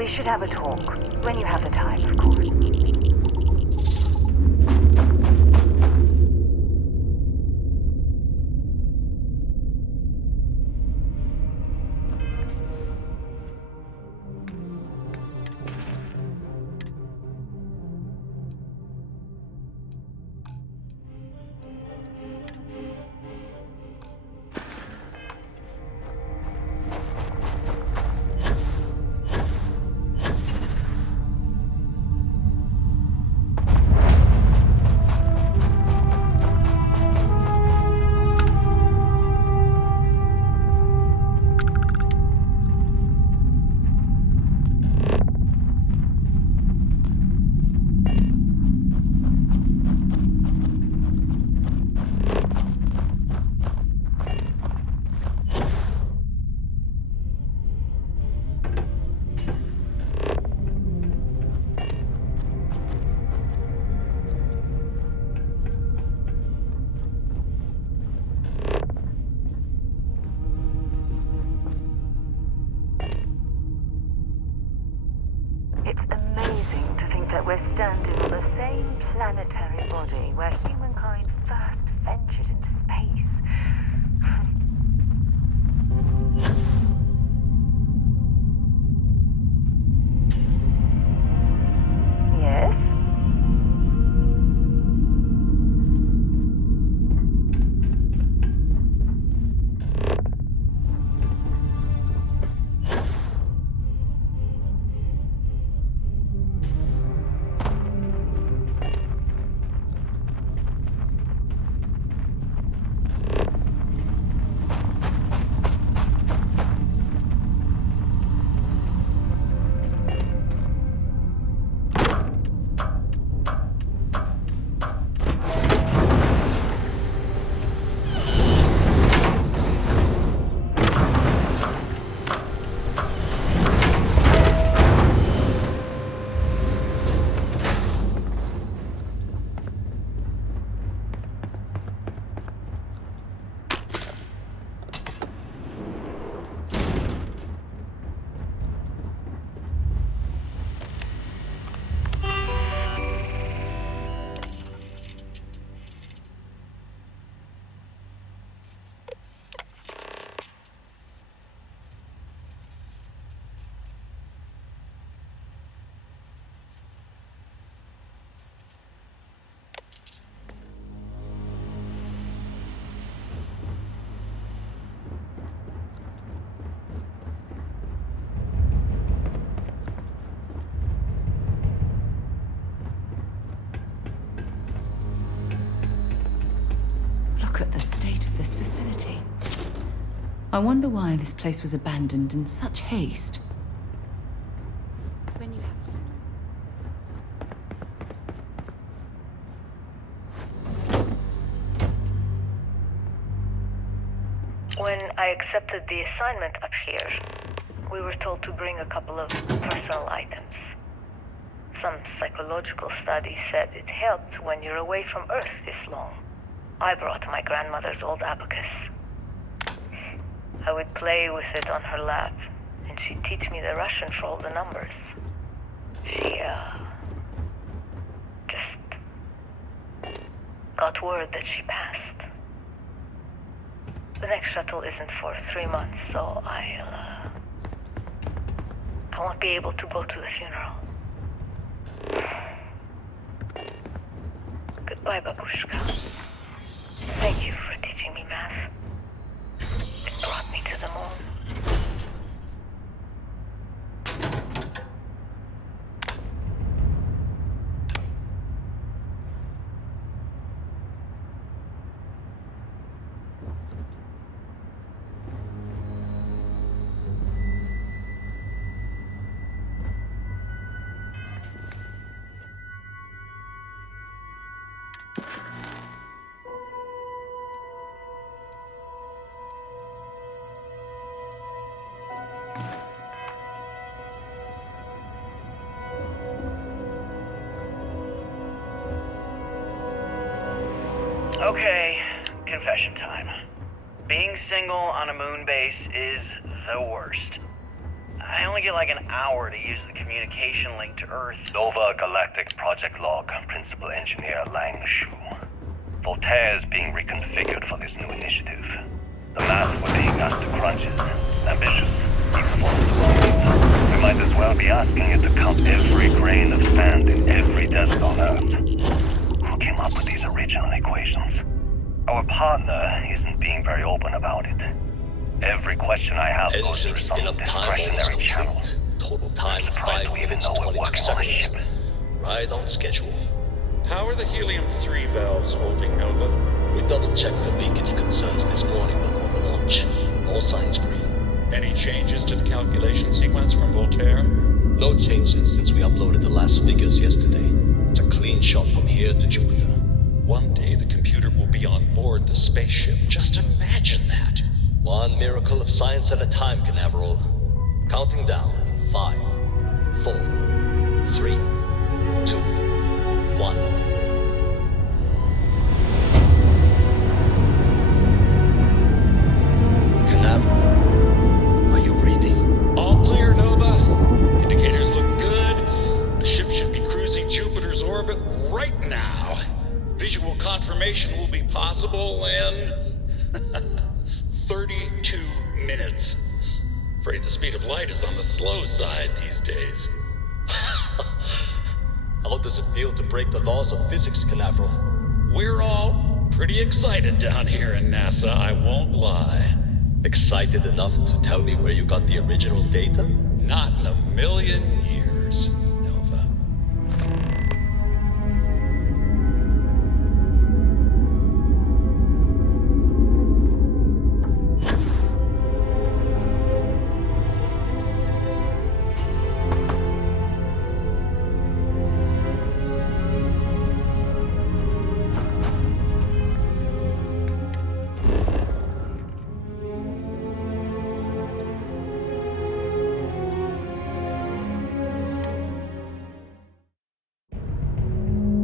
We should have a talk. When you have the time, of course. It's amazing to think that we're standing on the same planetary body where humankind first ventured into space. Yes? Look at the state of this facility. I wonder why this place was abandoned in such haste. When you have When I accepted the assignment up here, we were told to bring a couple of personal items. Some psychological studies said it helped when you're away from Earth this long. I brought my grandmother's old abacus. I would play with it on her lap, and she'd teach me the Russian for all the numbers. She, just got word that she passed. The next shuttle isn't for 3 months, so I won't be able to go to the funeral. Goodbye, babushka. Thank you for teaching me math. It brought me to the moon. Okay, confession time. Being single on a moon base is the worst. I only get like an hour to use the communication link to Earth. Nova Galactic Project Log, Principal Engineer Lang Shu. Voltaire is being reconfigured for this new initiative. The math we're being asked to crunch is ambitious, even for us to believe. We might as well be asking it to count every grain of sand in every desert on Earth. Who came up with these original equations? Our partner isn't being very open about it. Every question I have goes through Engines some spin up time almost discretionary channel. complete. Total time Surprised 5 we even minutes know we're 22 working on a seconds. ship. Right on schedule. How are the helium-3 valves holding, Nova? We double-checked the leakage concerns this morning before the launch. All signs green. Any changes to the calculation sequence from Voltaire? No changes since we uploaded the last figures yesterday. It's a clean shot from here to Jupiter. One day the computer will be on board the spaceship. Just imagine that. One miracle of science at a time, Canaveral. Counting down in 5, 4, 3, 2, 1. Canaveral, are you reading? All clear, Nova. Indicators look good. The ship should be cruising Jupiter's orbit right now. Visual confirmation will be possible in 32 minutes. Afraid the speed of light is on the slow side these days. How does it feel to break the laws of physics, Canaveral? We're all pretty excited down here in NASA, I won't lie. Excited enough to tell me where you got the original data? Not in a million years, Nova.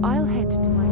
I'll head to my...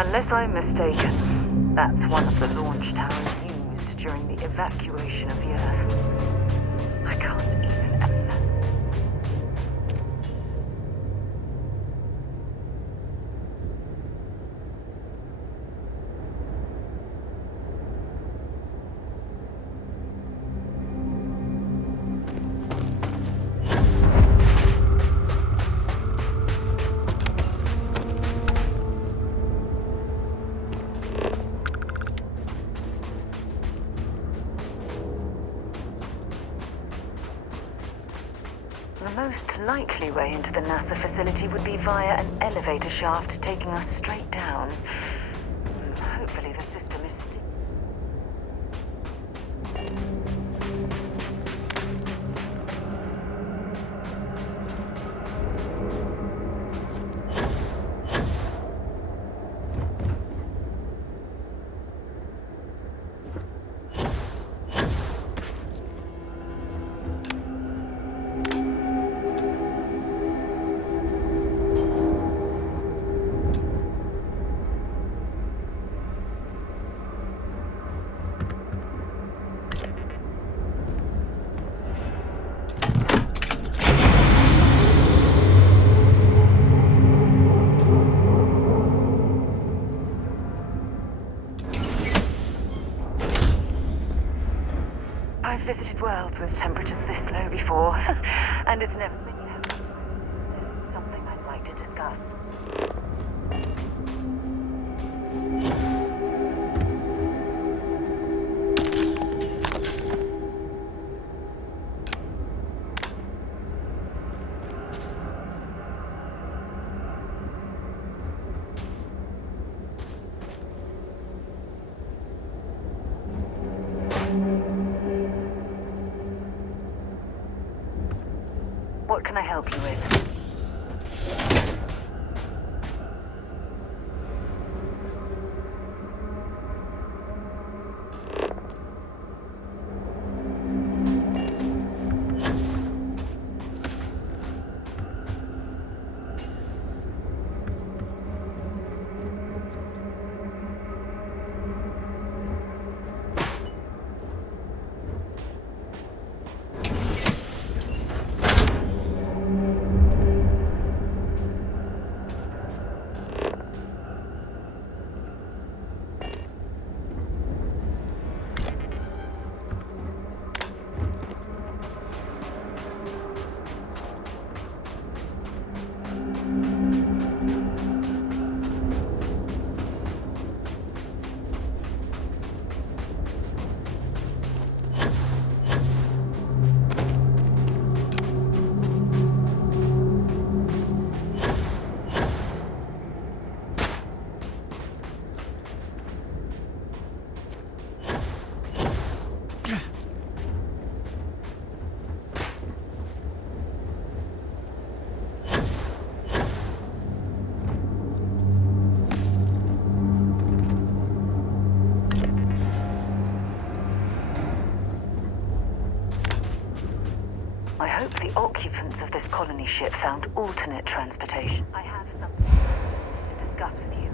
Unless I'm mistaken, that's one of the launch towers used during the evacuation of the Earth. I can't even imagine. The most likely way into the NASA facility would be via an elevator shaft taking us straight down. Hopefully the system is still... I've visited worlds with temperatures this low before, and it's never been yet. There's something I'd like to discuss. What can I help you with? I hope the occupants of this colony ship found alternate transportation. I have something to discuss with you.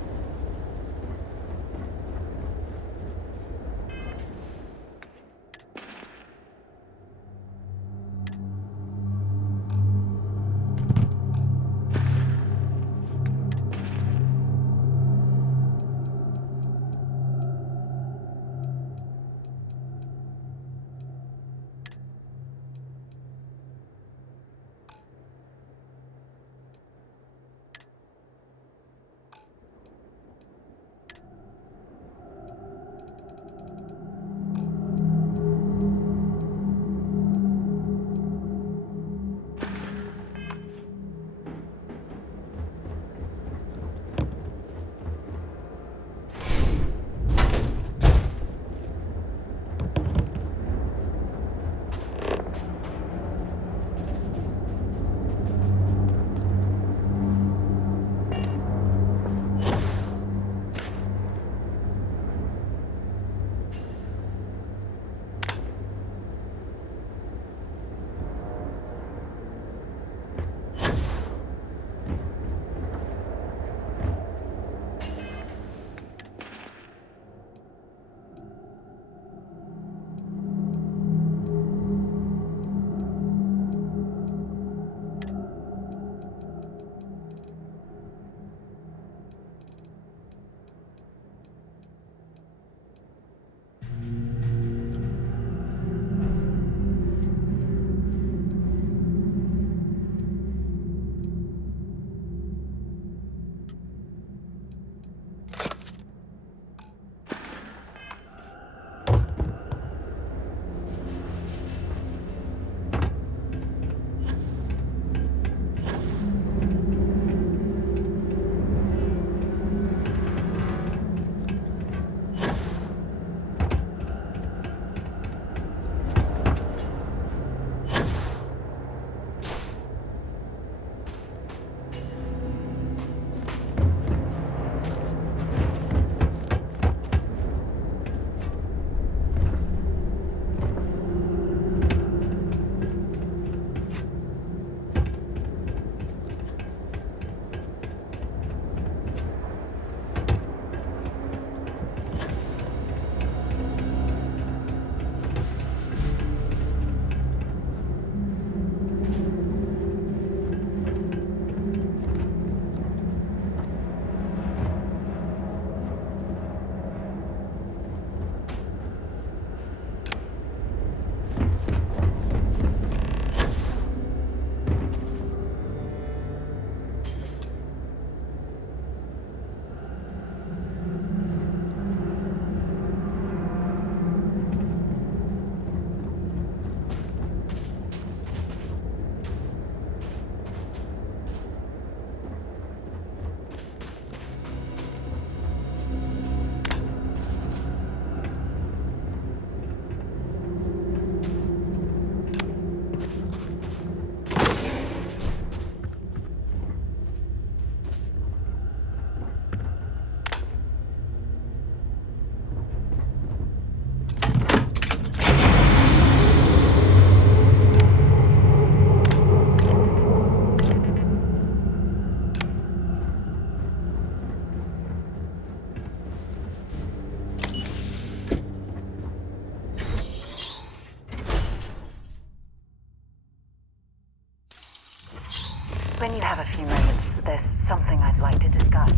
When you have a few moments, there's something I'd like to discuss.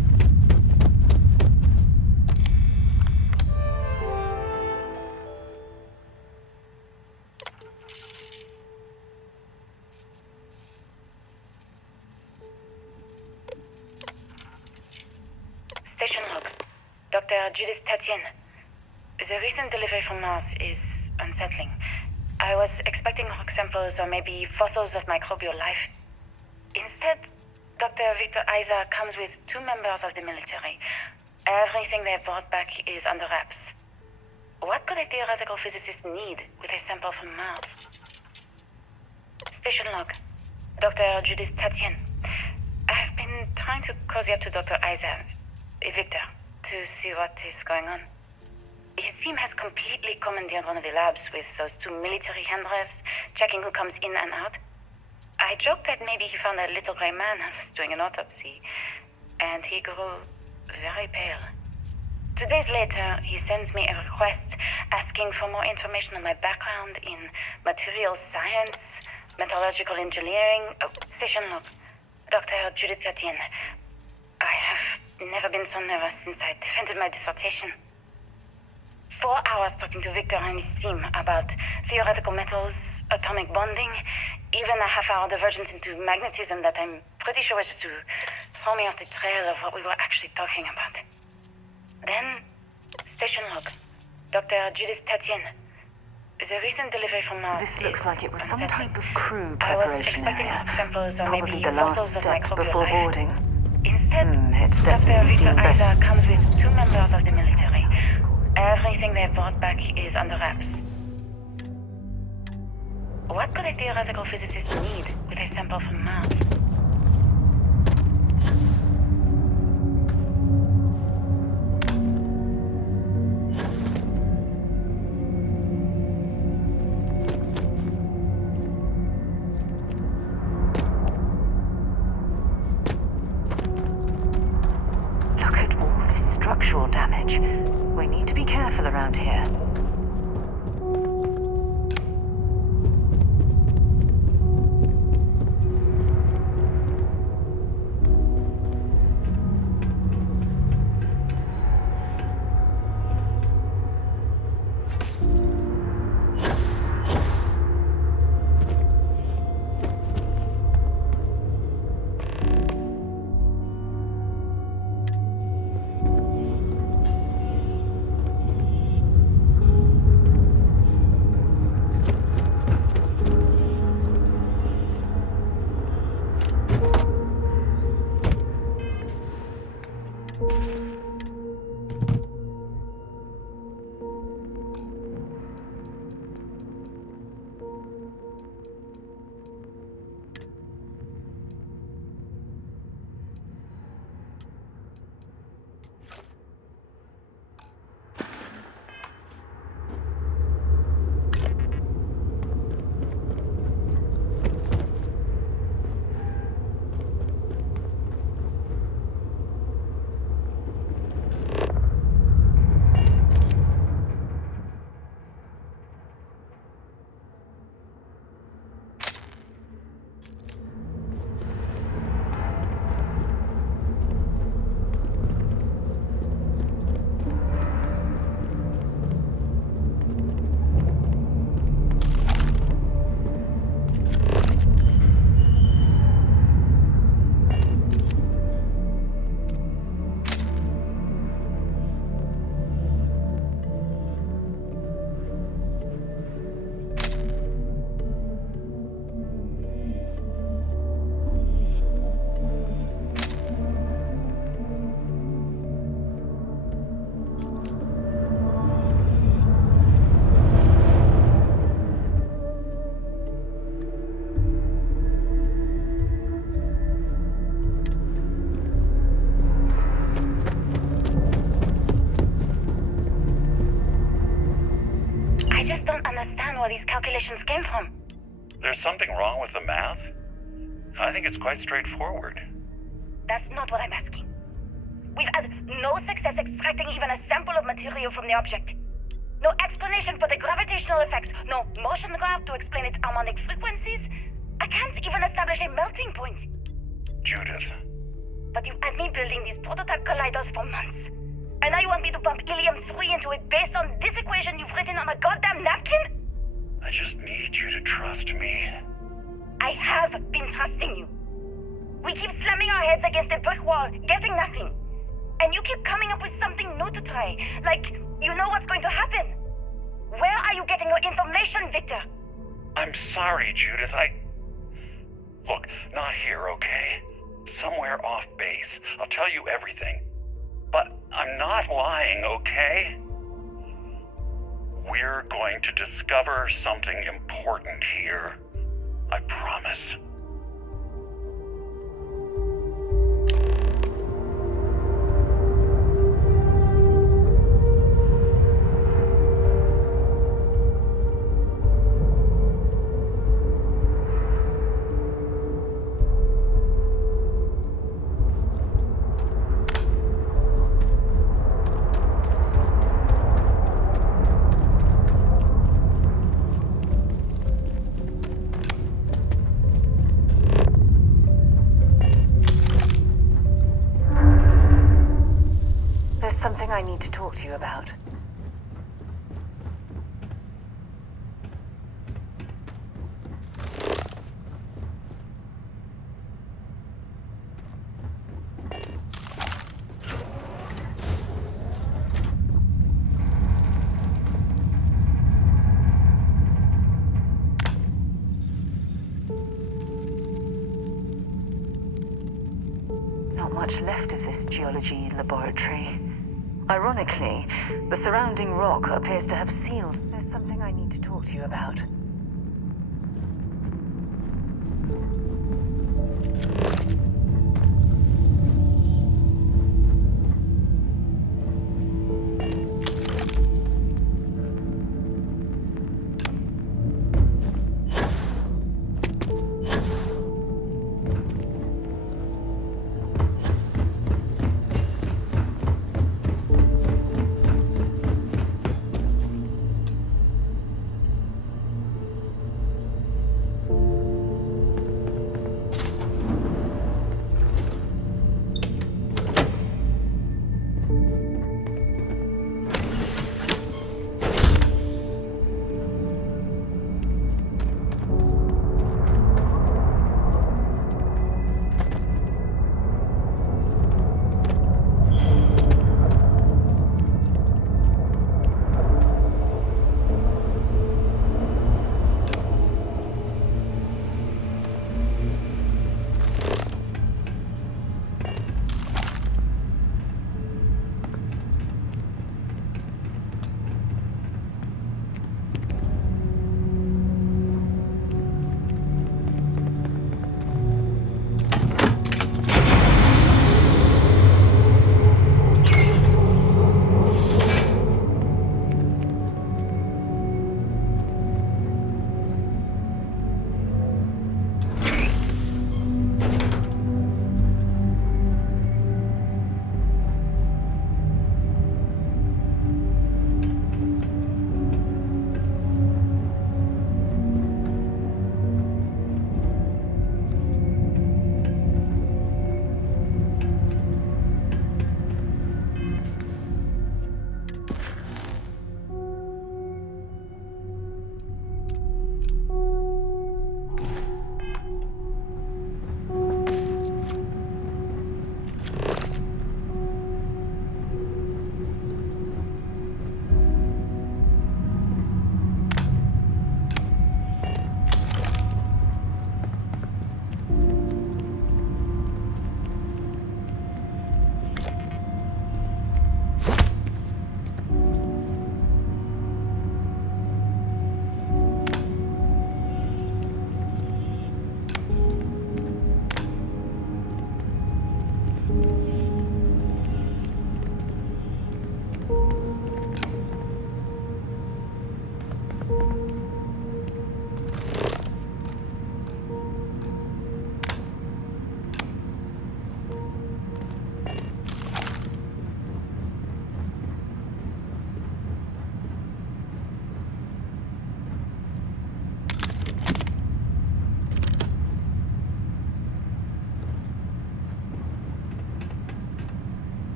Station log. Dr. Judith Tatien. The recent delivery from Mars is unsettling. I was expecting rock samples or maybe fossils of microbial life. Instead, Dr. Victor Isa comes with 2 members of the military. Everything they brought back is under wraps. What could a theoretical physicist need with a sample from Mars? Station log. Dr. Judith Tatien. I've been trying to cozy up to Dr. Isa, Victor, to see what is going on. His team has completely commandeered one of the labs with those 2 military handlers, checking who comes in and out. I joked that maybe he found a little gray man and was doing an autopsy, and he grew very pale. 2 days later, he sends me a request asking for more information on my background in materials science, metallurgical engineering. Station log. Dr. Judith Tatien. I have never been so nervous since I defended my dissertation. 4 hours talking to Victor and his team about theoretical metals, atomic bonding, even a half-hour divergence into magnetism that I'm pretty sure was to throw me off the trail of what we were actually talking about. Then, station log. Dr. Judith Tatien. The recent delivery from Mars. This looks like it was some type of crew I was preparation expecting area. samples or Probably maybe the last fossils of step microbial before life. boarding. Instead, It's Dr. definitely Victor seen best. Isa comes with 2 members of the military. Everything they brought back is under wraps. What could a theoretical physicist need with a sample from Mars? Look at all this structural damage. We need to be careful around here. where these calculations came from. There's something wrong with the math? I think it's quite straightforward. That's not what I'm asking. We've had no success extracting even a sample of material from the object. No explanation for the gravitational effects, no motion graph to explain its harmonic frequencies. I can't even establish a melting point. Judith. But you had me building these prototype colliders for months. And now you want me to pump helium-3 into it based on this equation you've written on a goddamn napkin? I just need you to trust me. I have been trusting you. We keep slamming our heads against a brick wall, getting nothing. And you keep coming up with something new to try. Like, you know what's going to happen. Where are you getting your information, Victor? I'm sorry, Judith. Look, not here, okay? Somewhere off base. I'll tell you everything. But I'm not lying, okay? We're going to discover something important here. I promise. Something I need to talk to you about. Not much left of this geology laboratory. Ironically, the surrounding rock appears to have sealed. There's something I need to talk to you about.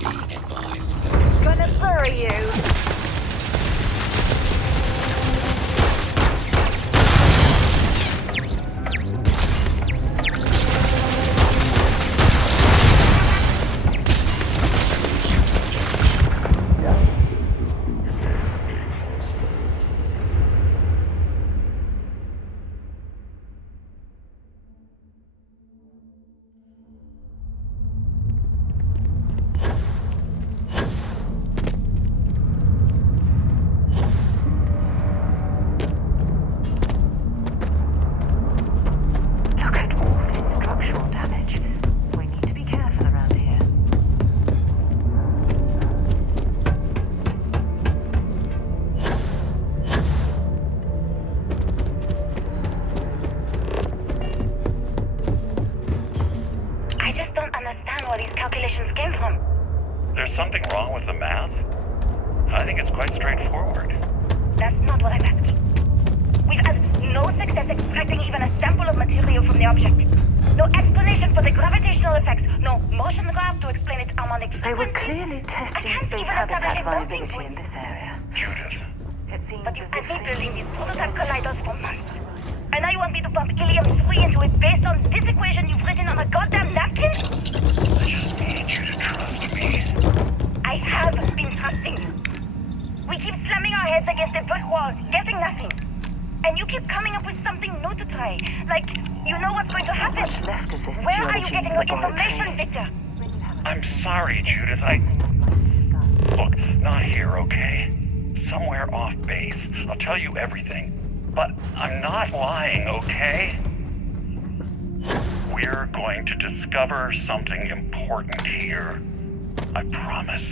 Be advised that this is Gonna bury you. Look at all this structural damage. We need to be careful around here. I just don't understand where these calculations came from. There's something wrong with the math? I think it's quite straightforward. That's not what I'm asking. We've had no success extracting even a sample of material from the object. No explanation for the gravitational effects. No motion graph to explain its harmonic They were frequency. clearly I testing can't space even habitat establish a melting viability point. in this area. Judith, It seems But you as had if me they... building these prototype colliders for months. And now you want me to pump helium-3 into it based on this equation you've written on a goddamn napkin? I just need you to trust me. I have been trusting you. We keep slamming our heads against a brick wall, getting nothing. And you keep coming up with something new to try. Like, you know what's going to happen. What's left of this Where are you geology getting your laboratory? information, Victor? I'm sorry, Judith. Look, not here, okay? Somewhere off base. I'll tell you everything. But I'm not lying, okay? We're going to discover something important here. I promise.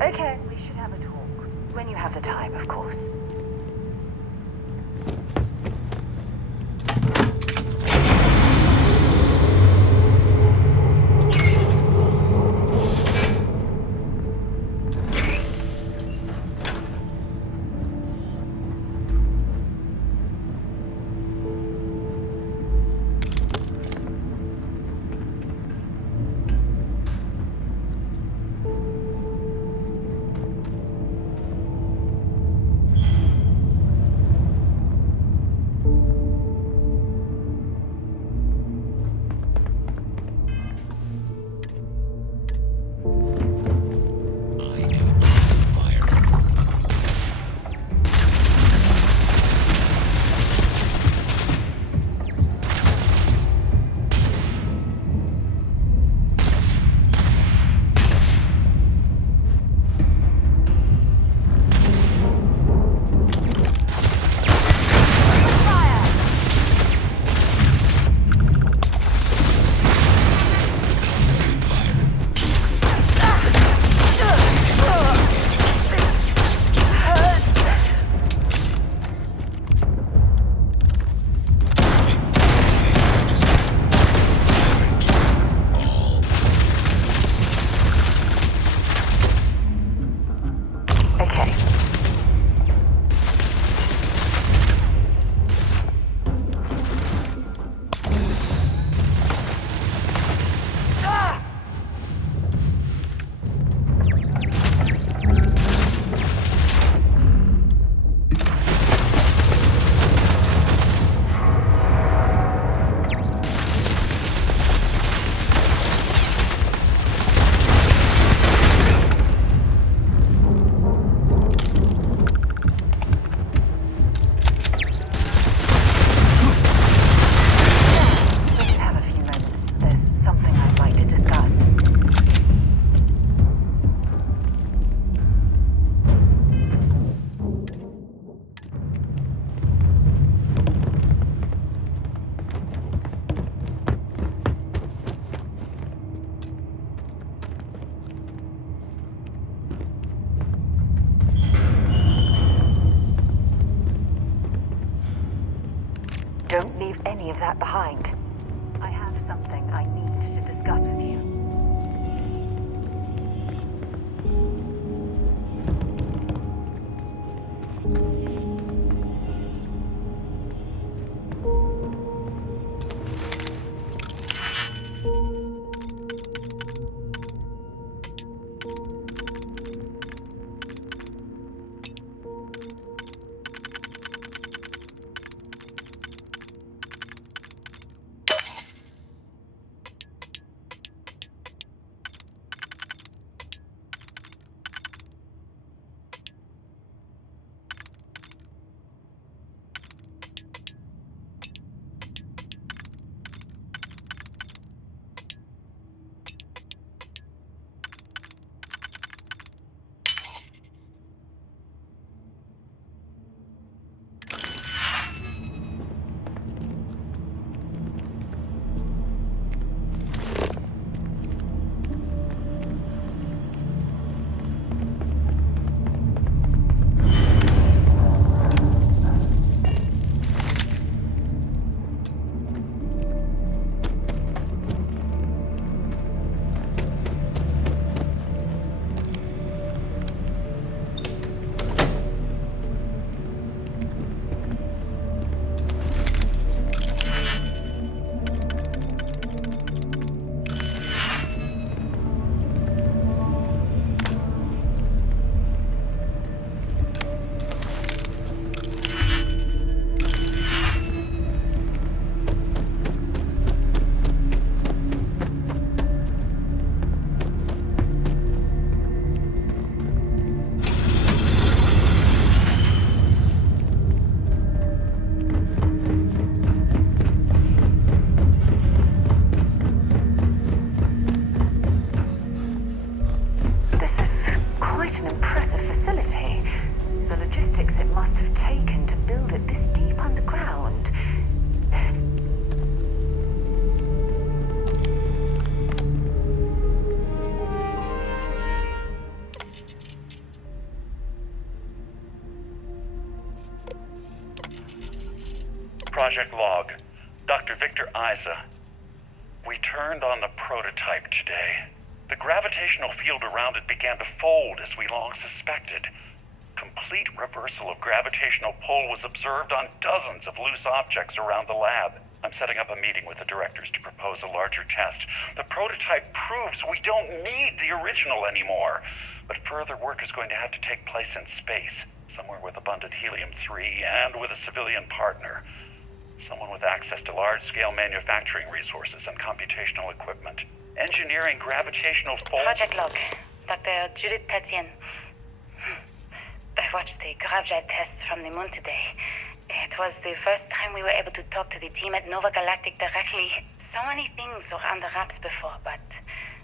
Okay, we should have a talk. When you have the time, of course. any of that behind. I have something I need to discuss with you. Project Log, Dr. Victor Isa. We turned on the prototype today. The gravitational field around it began to fold as we long suspected. Complete reversal of gravitational pull was observed on dozens of loose objects around the lab. I'm setting up a meeting with the directors to propose a larger test. The prototype proves we don't need the original anymore. But further work is going to have to take place in space, somewhere with abundant helium-3 and with a civilian partner. Someone with access to large-scale manufacturing resources and computational equipment. Engineering gravitational fold... Project Log, Dr. Judith Tatien. I watched the gravjet tests from the moon today. It was the first time we were able to talk to the team at Nova Galactic directly. So many things were under wraps before, but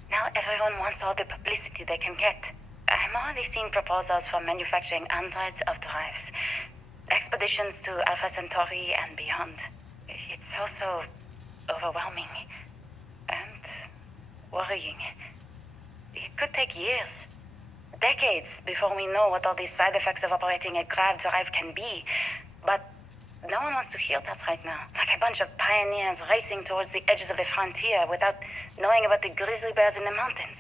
now everyone wants all the publicity they can get. I'm already seeing proposals for manufacturing androids of drives. Expeditions to Alpha Centauri and beyond. It's also overwhelming and worrying. It could take years, decades, before we know what all the side effects of operating a grav drive can be. But no one wants to hear that right now. Like a bunch of pioneers racing towards the edges of the frontier without knowing about the grizzly bears in the mountains.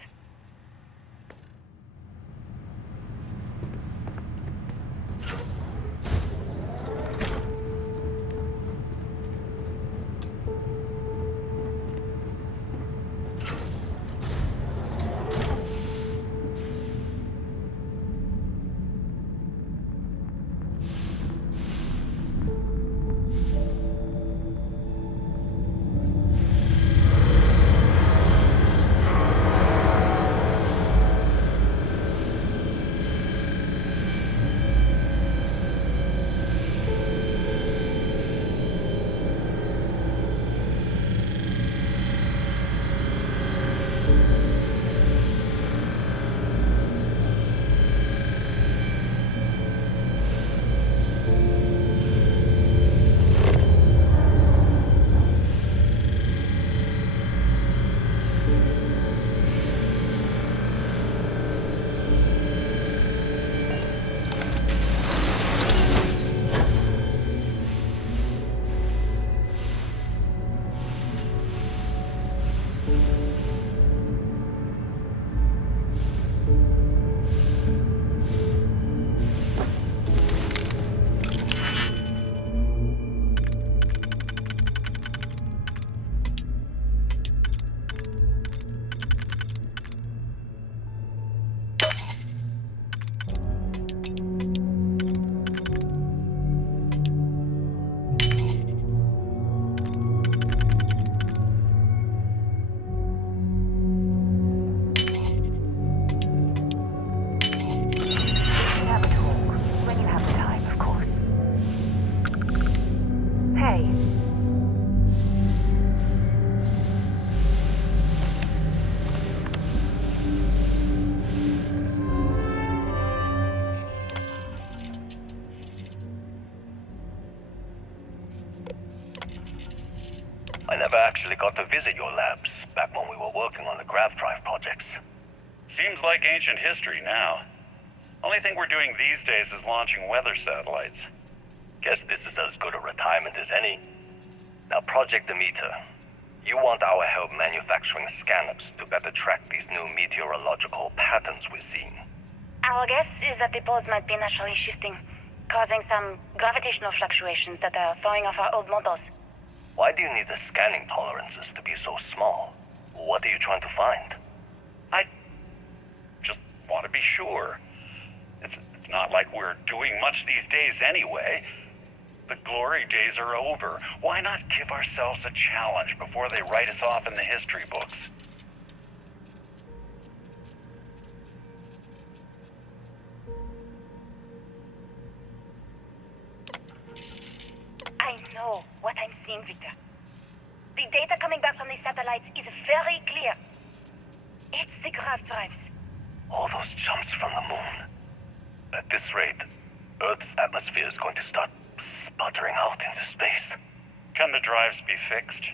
never actually got to visit your labs back when we were working on the grav drive projects. Seems like ancient history now. Only thing we're doing these days is launching weather satellites. Guess this is as good a retirement as any. Now, Project Demeter, you want our help manufacturing scanners to better track these new meteorological patterns we're seeing. Our guess is that the poles might be naturally shifting, causing some gravitational fluctuations that are throwing off our old models. Why do you need the scanning tolerances to be so small? What are you trying to find? I just want to be sure. It's not like we're doing much these days anyway. The glory days are over. Why not give ourselves a challenge before they write us off in the history books? I know what I'm seeing, Victor. The data coming back from the satellites is very clear. It's the grav drives. All those jumps from the moon. At this rate, Earth's atmosphere is going to start sputtering out into space. Can the drives be fixed?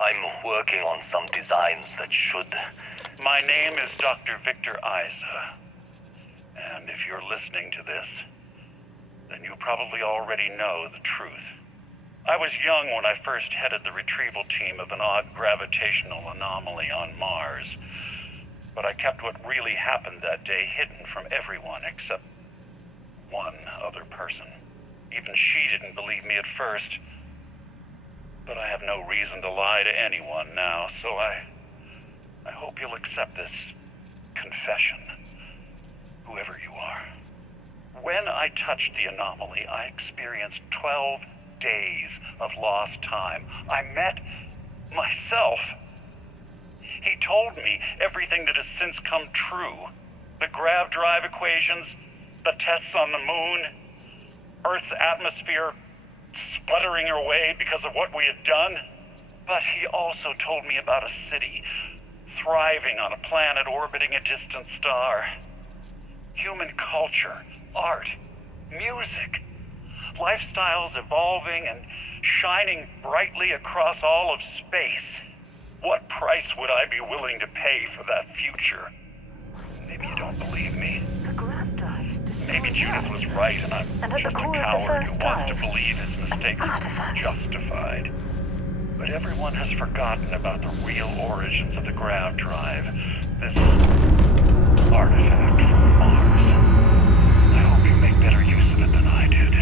I'm working on some designs that should. My name is Dr. Victor Isa. And if you're listening to this, then you probably already know the truth. I was young when I first headed the retrieval team of an odd gravitational anomaly on Mars. But I kept what really happened that day hidden from everyone except one other person. Even she didn't believe me at first. But I have no reason to lie to anyone now, so I hope you'll accept this confession, whoever you are. When I touched the anomaly, I experienced 12 days of lost time. I met myself. He told me everything that has since come true. The grav drive equations, the tests on the moon, Earth's atmosphere sputtering away because of what we had done. But he also told me about a city thriving on a planet orbiting a distant star. Human culture, art, music, lifestyles evolving and shining brightly across all of space. What price would I be willing to pay for that future? Maybe you don't believe me. The grav drives destroy Maybe Judith was right and I'm And at just the a core of the coward first who wants to drive, believe his mistakes are artifact. justified. But everyone has forgotten about the real origins of the grav drive. This artifact from Mars. I hope you make better use of it than I did.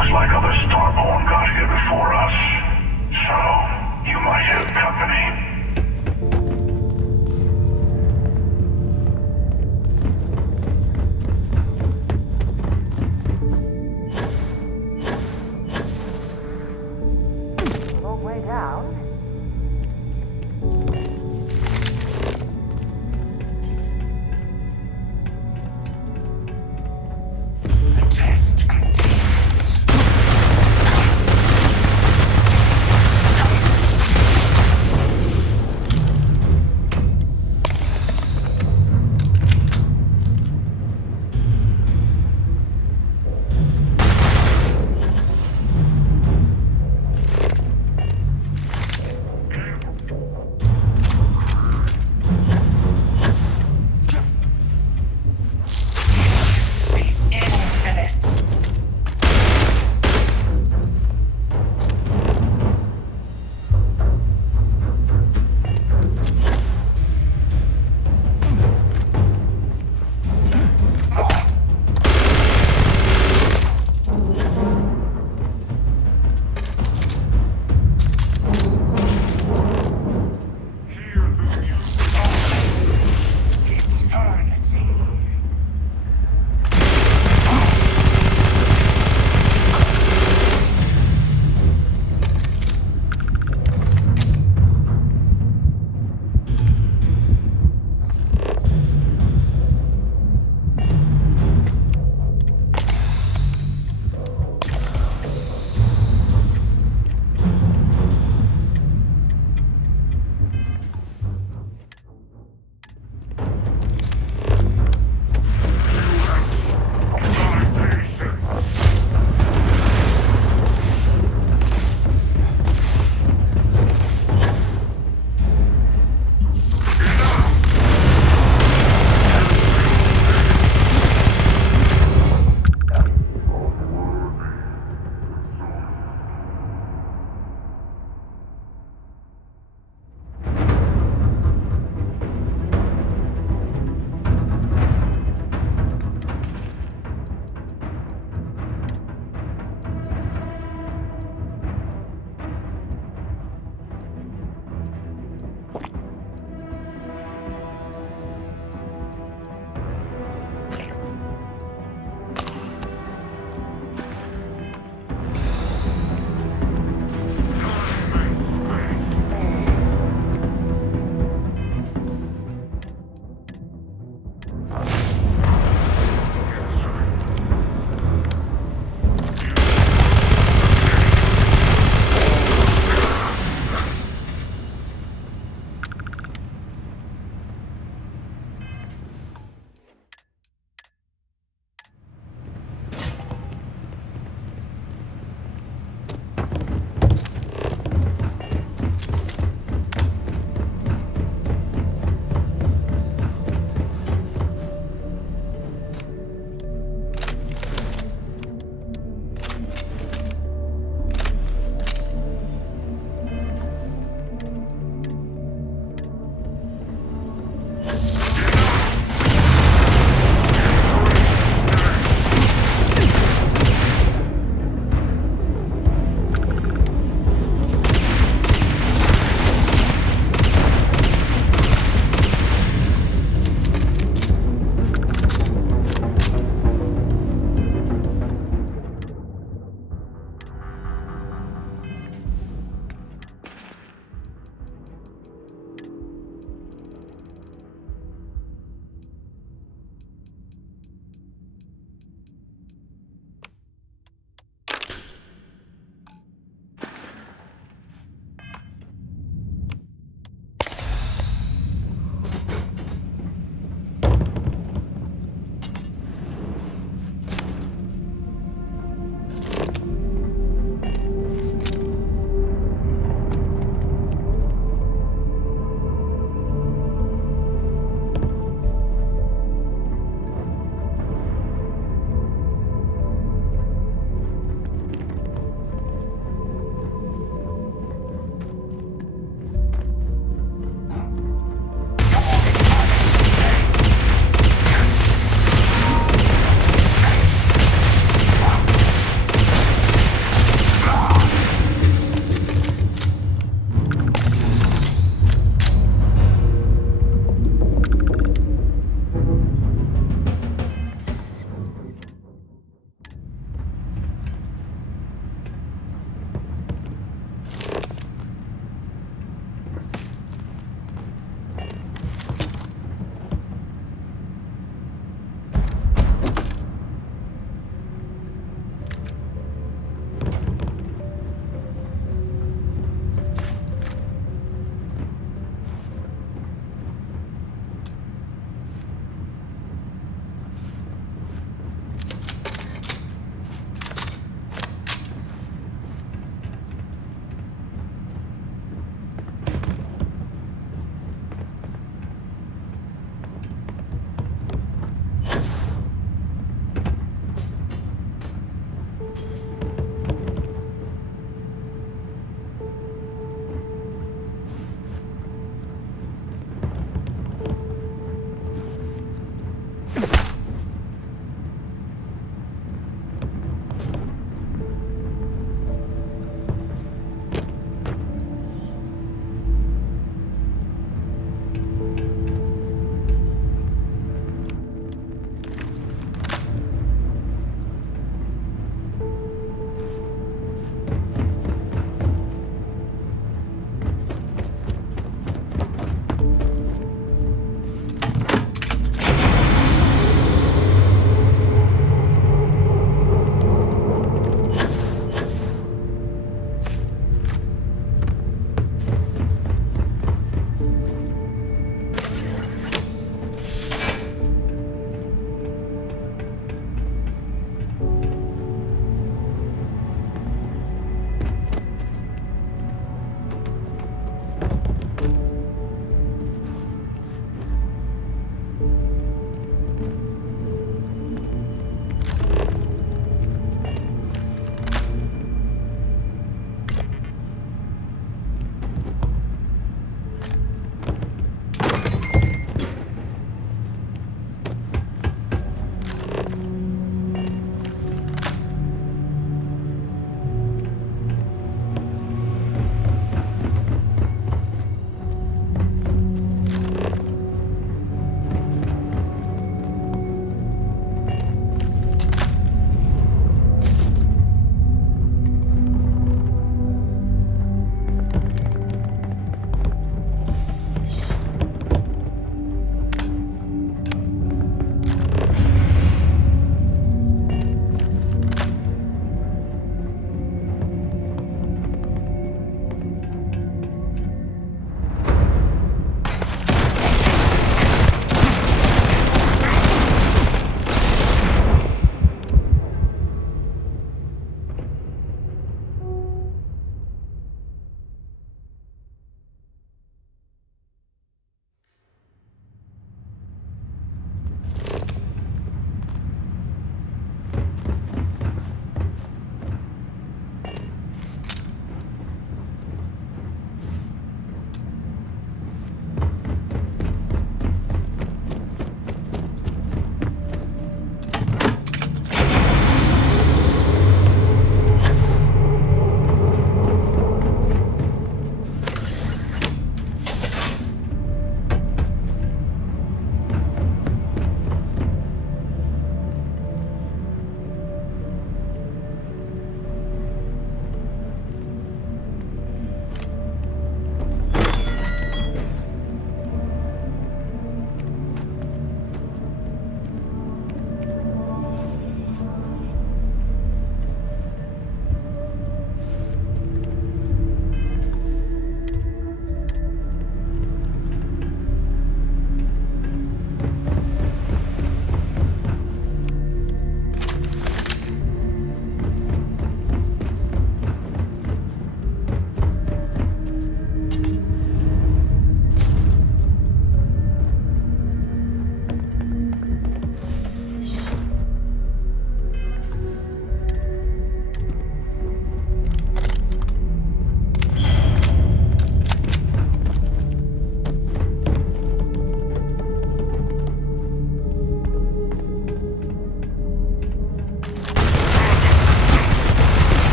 Looks like other Starborn got here before us. So, you might have company. Long way down. The test continues.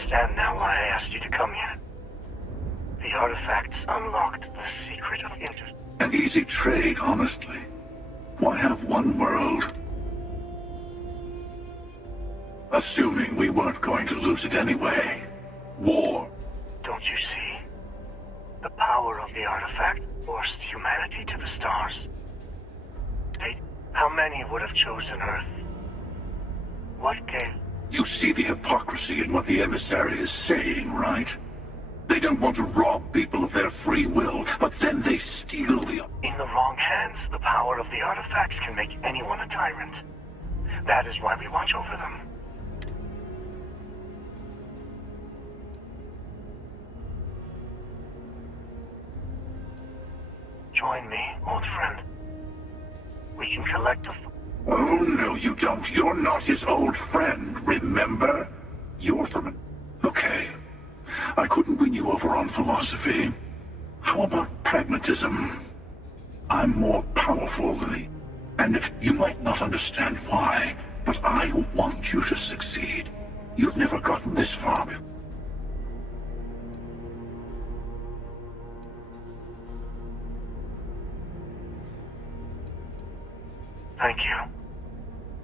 understand now why I asked you to come here. The artifacts unlocked the secret of An easy trade, honestly. Why have one world? Assuming we weren't going to lose it anyway. War. Don't you see? The power of the artifact forced humanity to the stars. How many would have chosen Earth? What gave... You see the hypocrisy in what the emissary is saying, right? They don't want to rob people of their free will, but then they steal the... In the wrong hands, the power of the artifacts can make anyone a tyrant. That is why we watch over them. Join me, old friend. We can collect the... Oh, no, you don't. You're not his old friend, remember? You're from an... Okay. I couldn't win you over on philosophy. How about pragmatism? I'm more powerful than he... And you might not understand why, but I want you to succeed. You've never gotten this far before. Thank you.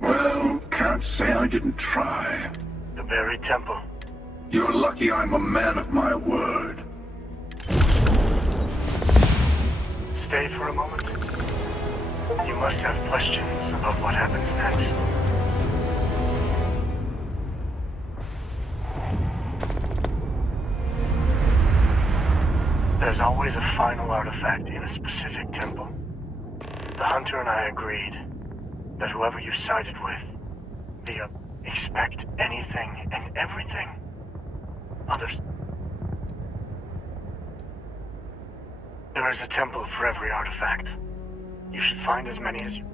Well, can't say I didn't try. The buried temple. You're lucky I'm a man of my word. Stay for a moment. You must have questions about what happens next. There's always a final artifact in a specific temple. The Hunter and I agreed that whoever you sided with, expect anything and everything. Others. There is a temple for every artifact. You should find as many as you...